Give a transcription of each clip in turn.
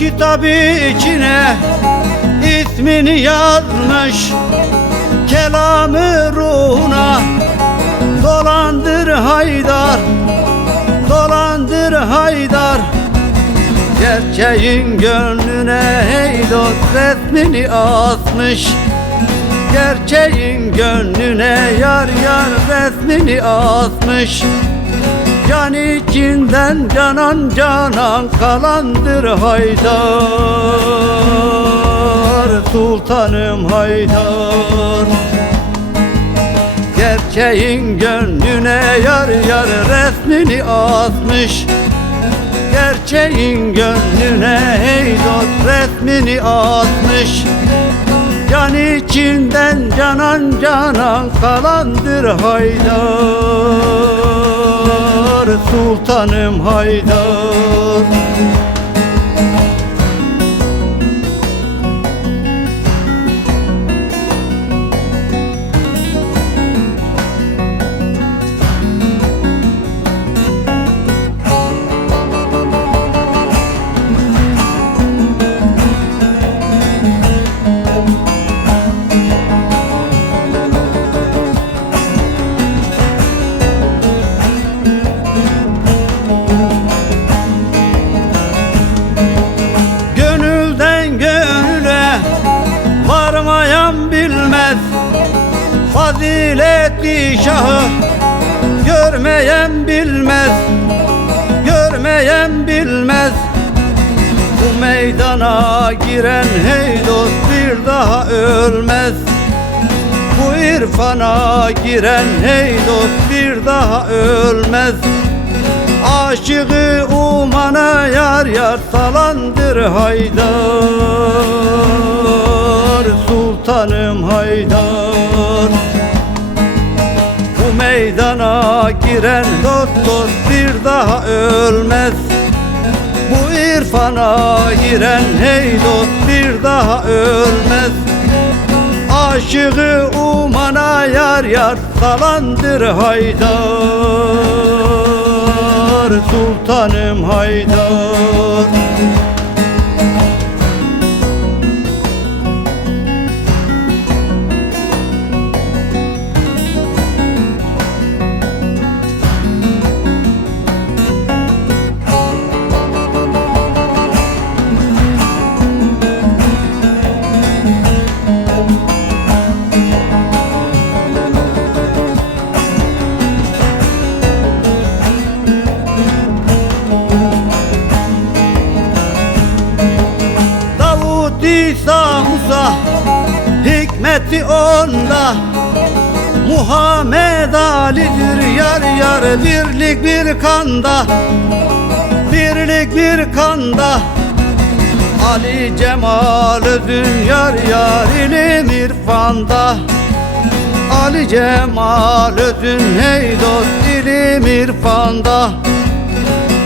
kitabı içine ismini yazmış, kelamı ruhuna dolandır Haydar, dolandır Haydar. Gerçeğin gönlüne hey dost resmini asmış, gerçeğin gönlüne yar yar resmini asmış. Can içinden canan canan kalandır Haydar, Sultanım Haydar. Gerçeğin gönlüne yar yar resmini asmış, gerçeğin gönlüne hey dost resmini asmış. Can içinden canan canan kalandır Haydar, Sultanım Haydar. Varmayan bilmez faziletli şahı, görmeyen bilmez, görmeyen bilmez. Bu meydana giren hey dost bir daha ölmez, bu irfana giren hey dost bir daha ölmez. Aşığı umana yar yar salandır Haydar, Sultanım Haydar. Bu meydana giren dost dost bir daha ölmez, bu irfana giren hey dost bir daha ölmez. Aşığı umana yar yar salandır Haydar, Sultanım Haydar. İsa Musa hikmeti onda, Muhammed Ali'dir yar yar birlik bir kanda, birlik bir kanda. Ali Cemal özün yar yar ilim irfanda, Ali Cemal özün hey dost ilim irfanda.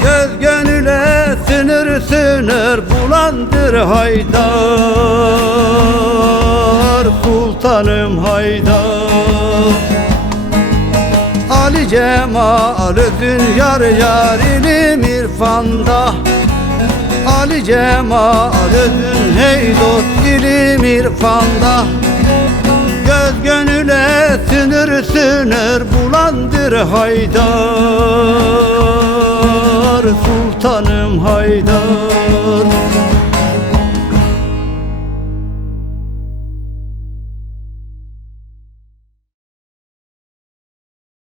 Göz gönüle sınır sınır bulandır Haydar, Sultanım Haydar. Ali Cemal özün yar yar ilim irfanda, Ali Cemal özün hey dost ilim irfanda. Göz gönüle sınır sınır bulandır Haydar, Sultanım Haydar.